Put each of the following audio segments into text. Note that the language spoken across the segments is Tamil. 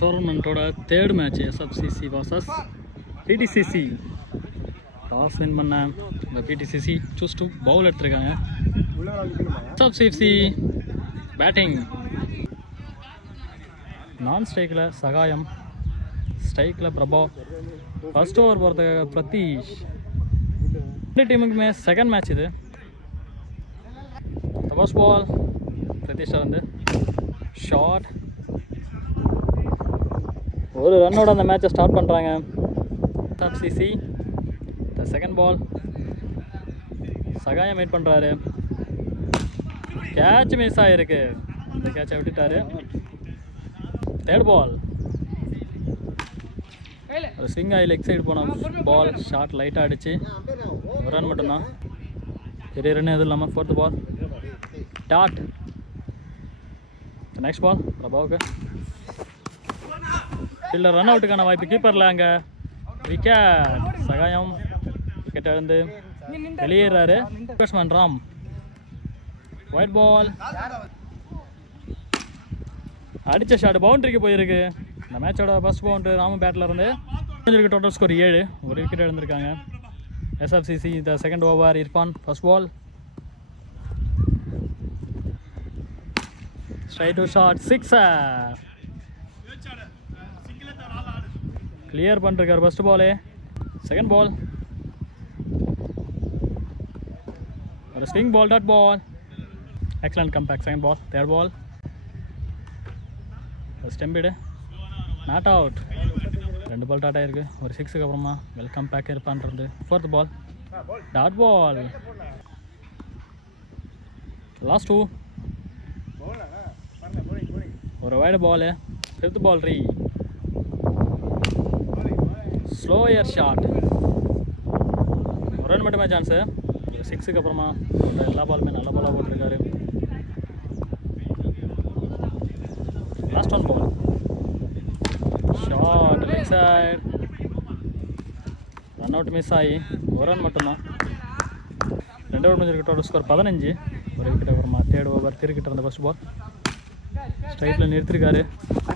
டோர்னமெண்ட்டோட third match SFCC vs PTCC. Toss win பண்ண இந்த PTCC சூஸ் டு பவுல் எடுத்திருக்காங்க. SFCC batting. நான் ஸ்ட்ரைக்கில் சகாயம், ஸ்ட்ரைக்கில் பிரபா. ஃபர்ஸ்ட் ஓவர் போகிறது பிரதீஷ். ரெண்டு டீமுக்குமே செகண்ட் மேட்ச் இது. ஃபர்ஸ்ட் பால் பிரதீஷை வந்து ஷார்ட். ஒரு ரன்னோட அந்த மேட்சை ஸ்டார்ட் பண்ணுறாங்க SFCC. The second ball Sagayam meet பண்ணுறாரு. கேட்ச் மிஸ் ஆகிருக்கு, இந்த கேட்சை விட்டுட்டாரு. தேர்ட் பால் ஒரு ஸ்விங் ஆகி லெக் சைடு போன பால் ஷார்ட் லைட்டாக அடிச்சு ஒரு ரன் மட்டும்தான், பெரிய ரன் எதுவும் இல்லாமல். Fourth ball dot. Next ball பிரபாவுக்கு ஃபீல்டர் ரன் அவுட்டுக்கான வாய்ப்பு. கீப்பரில் அங்கே விக்கெட். சகாயம் விக்கெட் இழந்து வெளியேறாரு. பேட்ஸ்மேன் ராம். ஒயிட் பால் அடித்த ஷாட் பவுண்டரிக்கு போயிருக்கு. இந்த மேட்சோட ஃபர்ஸ்ட் பவுண்டரி ராம பேட்டில் இருந்து. டோட்டல் ஸ்கோர் 7, ஒரு விக்கெட் எழுந்திருக்காங்க SFCC. The second over Irfan. First ball straight to short, sixer. Clear பண்ணிருக்கார் ஃபர்ஸ்ட் பாலே. செகண்ட் பால் ஒரு swing ball, dot ball. Excellent comeback. Second ball. Third ball ஸ்டெம்பிடு, not out. 2 ball dot ஆயிருக்கு. ஒரு 6க்கு அப்புறமா வெல்கம் பேக் இருப்பான்றது. Fourth ball dot ball. Last 2 ஒரு வைடு பால். ஃபிஃப்த் பால் ரீ ஸ்லோயர் ஷாட். ஒரு ரன் மட்டுமே சான்ஸு. ஒரு 6க்கு அப்புறமா எல்லா பாலுமே நல்ல பாலாக போட்டிருக்காரு. Last one ball short leg side. Run out miss ஆகி ஒரு ரன் மட்டும்தான். 2 ஓவர் முடிஞ்சிருக்கு. டோட்டல் ஸ்கோர் 15, ஒரு விக்கெட் அப்புறமா. தேர்ட் ஓவர் திருக்கிட்டு இருந்த ஃபர்ஸ்ட் பால் ஸ்ட்ரைட்டில் நிறுத்திருக்காரு.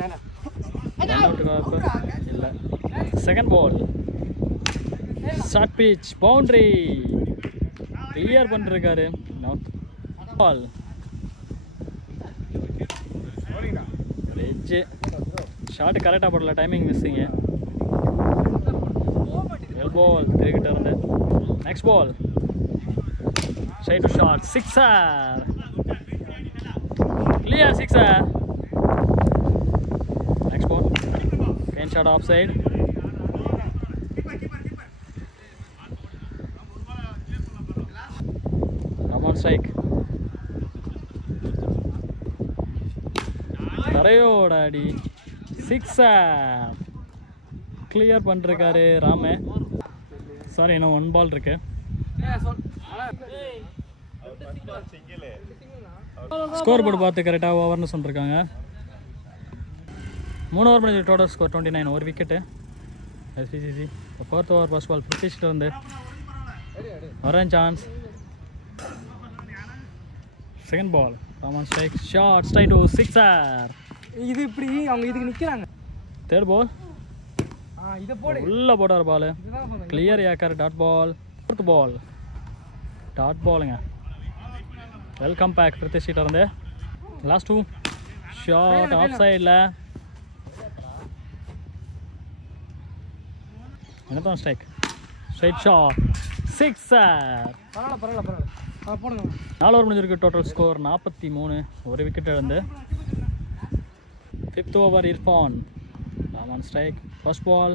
ரன் அவுட்டுக்காக இல்லை. Second ball short pitch, boundary. Clear பண்ணிருக்காரு. பால் வெஜ்ஜு ஷார்ட் கரெக்டாக போடல, டைமிங் மிஸ்ஸிங்கு. வெல் பால் திருக்கிட்ட இருந்து. Next ball straight to short, sixer. Clear sixer. Next ball கேன் shot off side. Raman strike. தரையோட அடி, சிக்ஸர். கிளியர் பண்ணிருக்காரு ராம. சாரி, இன்னும் 1 பால் இருக்கு. ஸ்கோர் போர்டு பார்த்து கரெக்டாக ஓவர்னு சொல்லிருக்காங்க. 3 ஓவர் முடிஞ்சு. டோட்டல் ஸ்கோர் 29, ஒரு wicket SPCC. Fourth over first ball பிரிட்டிஷ்ட்டு வந்து வரேன் chance. Second ball Raman strike, short straight to sixer. இது இப்படி அவங்க இதுக்கு நிற்கிறாங்க. தேர்ட் பால் இதை போடு, உள்ள போட்டார் பால். கிளியர் ஏக்கர், dot ball. Fourth ball dot பாலுங்க. வெல்கம் பேக் பிரதிஷ்டிட்ட இருந்து. லாஸ்ட் 2 ஷார்ட் ஆஃப் சைடில். என்னதான் ஸ்ட்ரைக், ஸ்ட்ரைட் ஷாட், சிக்ஸர். பரவாயில்ல போடுங்க. 4 ஓவர் முடிஞ்சிருக்கு. டோட்டல் ஸ்கோர் 43, ஒரு விக்கெட் இழந்து. Fifth over Irfan. Raman strike. First ball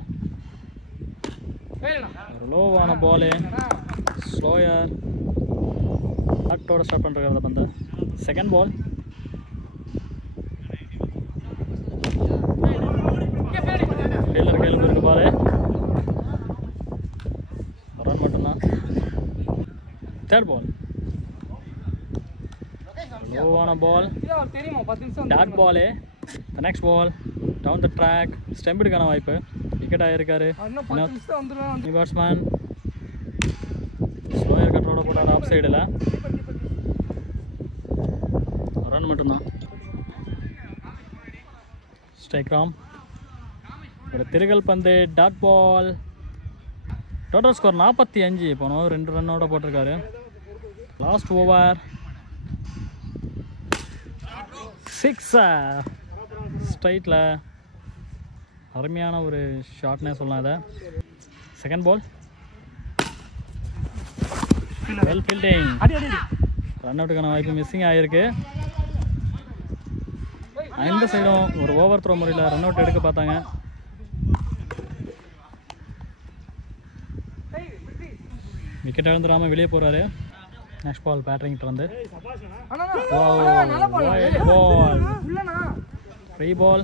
ஒரு லோவான பாலு, ஸ்லோயர். டாட்டோட ஸ்டார்ட் பண்ணுறத பந்த. செகண்ட் பால் ஃபீல்டர் கையில் இருக்கு பால். ரன் மட்டும்தான். தேர்ட் பால் லோவான ball, dot ball. Next ball down the track, ஸ்டெம்பிடுக்கான வாய்ப்பு. விக்கெட் ஆகிருக்காரு பேட்ஸ்மேன். ஸ்லோயர் கட்டரோட போட்டார் ஆஃப் சைடில். ரன் மட்டும்தான். ஸ்ட்ரைக் ராம். ஒரு திருகல் பந்து டாட் பால். Total score 45. போனோம் 2 ரன்னோட போட்டிருக்காரு. லாஸ்ட் ஓவர் 6 ஸ்ட்ரைட்டில். அருமையான ஒரு ஷாட்னே சொல்லலாம் அதை. Second ball well fielding. Run அவுட்டுக்கான வாய்ப்பு மிஸ்ஸிங் ஆகிருக்கு. இந்த சைடும் ஒரு ஓவர் த்ரோ முறையில் ரன் அவுட் எடுக்க பார்த்தாங்க. விக்கெட் இழந்துடாமல் வெளியே போகிறாரு. நெக்ஸ்ட் பால் பேட்டரிங்கிட்ட வந்து ஃப்ரீ பால்.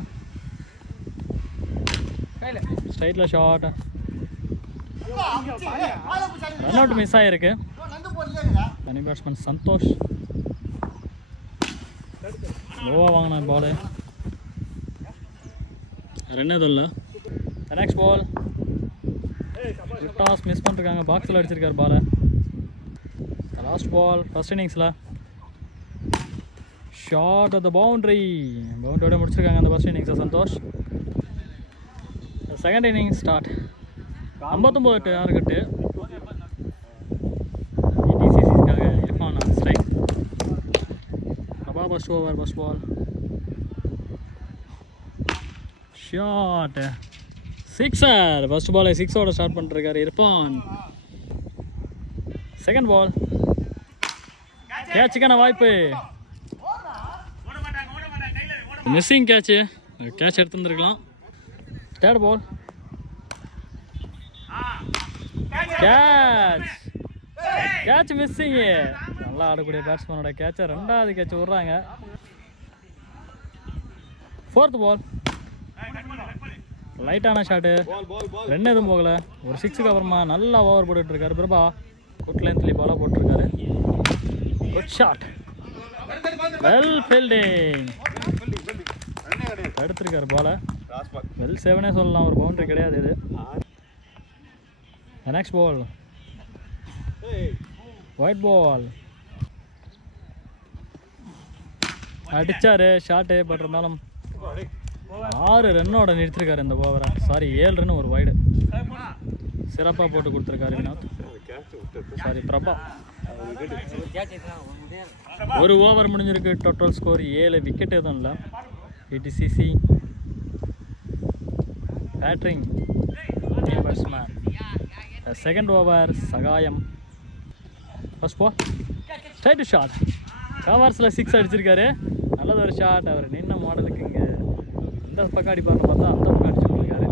ஸ்ட்ரைட்டில் ஷாட். ரன் அவுட் மிஸ் ஆகிருக்கு. தனி பேட்ஸ்மேன் சந்தோஷ் லோவாக வாங்கின பாலு. ரன் எதுவும் இல்லை. நெக்ஸ்ட் பால் டாஸ் மிஸ் பண்ணிருக்காங்க. பாக்ஸில் அடிச்சிருக்காரு பாலை. லாஸ்ட் பால் ஃபர்ஸ்ட் இன்னிங்ஸில் ஷார்ட் ஆஃப் த பவுண்டரியோட முடிச்சிருக்காங்க அந்த ஃபர்ஸ்ட் இன்னிங்ஸை Santosh. Second innings start. 59 target. ETCCக்காக Irfan strike. Prabha first over first ball shot. Sixer. First பாலை 6ஓட ஸ்டார்ட் பண்ணிருக்காரு இர்ஃபான். செகண்ட் பால் கேட்சுக்கான வாய்ப்பு. மிஸ்ஸிங் கேட்ச் எடுத்துருந்துருக்கலாம். Third ball catch missing. நல்லா ஆடக்கூடிய பேட்ஸ்மேனோட கேட்சை ரெண்டாவது கேட்ச் விடுறாங்க. ஃபோர்த் பால் லைட்டான ஷாட்டு. ரன் எதுவும் போகலை. ஒரு 6க்கு அப்புறமா நல்லா ஓவர் போட்டுட்ருக்காரு பிரபா. குட் லென்த்லி பாலாக போட்டிருக்காரு. Good shot. Well fielding. எடுத்திருக்காரு பாலை. வெல் சேவனே சொல்லலாம். ஒரு பவுண்டரி கிடையாது இது. Next ball wide ball. அடிச்சாரு ஷாட்டு. பட் இருந்தாலும் 6 ரன்னோட நிறுத்திருக்காரு இந்த ஓவரை. சாரி 7 ரன் ஒரு வைடு. சிறப்பாக போட்டு கொடுத்துருக்காரு வினோத். சாரி பிரபா. ஒரு ஓவர் முடிஞ்சிருக்கு. Total score 7. விக்கெட் எதுவும் இல்லை. ETCC பேட்டரிங் batsman. Second over Sagayam. First ball straight shot. கவர்ஸில் 6 அடிச்சிருக்காரு. நல்லது ஒரு ஷாட். அவர் நின்ன மாடலுக்கு இங்கே இந்த பக்கம் அடிப்பார்னு பார்த்தா அந்த பக்கம் அடிச்சுருக்காரு.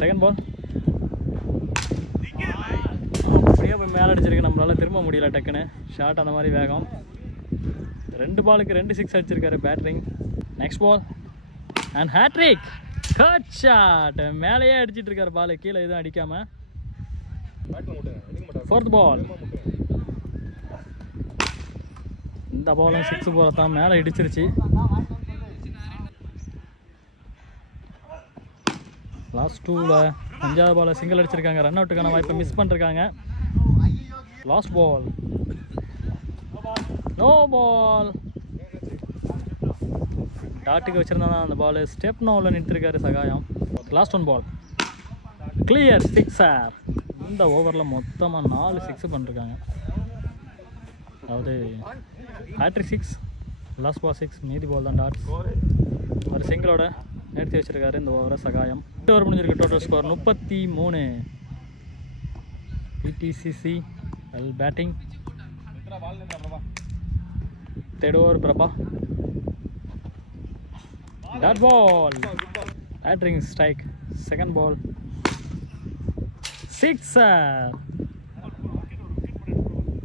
செகண்ட் பால் அப்படியே போய் மேலே அடிச்சிருக்கு. நம்மளால் திரும்ப முடியல டக்குன்னு. ஷாட் அந்த மாதிரி வேகம். 2 பாலுக்கு 2 6 அடிச்சிருக்காரு பேட்டரிங். Next ball and hat-trick. Cut shot. மேலேயே அடிச்சிட்டு இருக்காரு பால். கீழே எதுவும் அடிக்காமல். ஃபோர்த் பால் இந்த பாலும் 6 போகிறதான் மேலே இடிச்சிருச்சு. லாஸ்ட் 2ல் 5வது பாலை சிங்கிள் அடிச்சிருக்காங்க. ரன் அவுட்டுக்கான வாய்ப்பை மிஸ் பண்ணிருக்காங்க. Last ball no ball. டாட்டுக்கு வச்சுருந்தா தான் அந்த பால். ஸ்டெப் நோவில் நிறுத்திருக்காரு சகாயம். லாஸ்ட் 1 பால் கிளியர் சிக்ஸர். இந்த ஓவரில் மொத்தமாக 4 6 பண்ணிருக்காங்க. அதாவது ஹேட்ரிக் 6, லாஸ்ட் பால் 6, மீதி பால் தான் டாட்ஸ். ஒரு சிங்கிளோட நிறுத்தி வச்சிருக்காரு இந்த ஓவரை சகாயம். 8 ஓவர் முடிஞ்சிருக்கு. Total score 33. ETCC well batting. Third over Prabha. Dot ball பேட்டரிங் ஸ்ட்ரைக். Second ball sixer.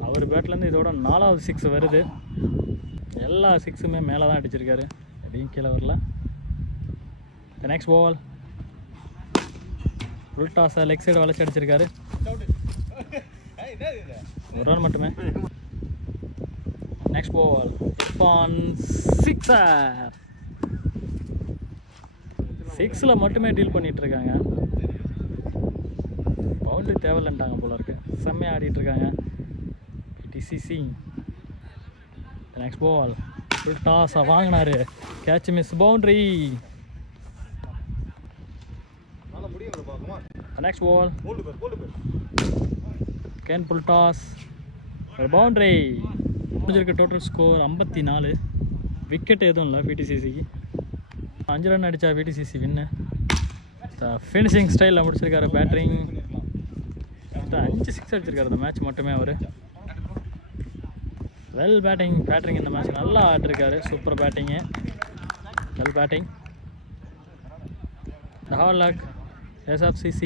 அவர் பேட்லேருந்து இதோட 4வது 6 வருது. எல்லா 6மே மேலே தான் அடிச்சிருக்காரு. எதையும் கீழே வரல. நெக்ஸ்ட் பால் உல்டாஸை லெக் சைடு வளைச்சி அடிச்சிருக்காரு. ஒரு ரன் மட்டுமே. Next ball Irfan sixer. 6ல் மட்டுமே டீல் பண்ணிகிட்ருக்காங்க. பவுண்டரி தேவையில்லைன்ட்டாங்க போல இருக்கு. செம்மையாக ஆடிட்டுருக்காங்க ETCC. நெக்ஸ்ட் பால் டாஸாக வாங்கினாரு. Catch miss boundary. Next ball கேன் புல் டாஸ் ஒரு பவுண்டரி. முடிஞ்சிருக்க டோட்டல் ஸ்கோர் 54. விக்கெட் எதுவும் இல்லை பிடிசிசிக்கு. 5 ரன் அடித்தா பிடிசிசி வின்னு. ஃபினிஷிங் ஸ்டைலில் முடிச்சிருக்காரு பேட்டரிங். 5 6 அடிச்சிருக்காரு இந்த மேட்ச் மட்டுமே அவர். வெல் பேட்டிங் இந்த மேட்ச் நல்லா ஆடிருக்காரு. Super batting, well batting. The hard luck SFCC.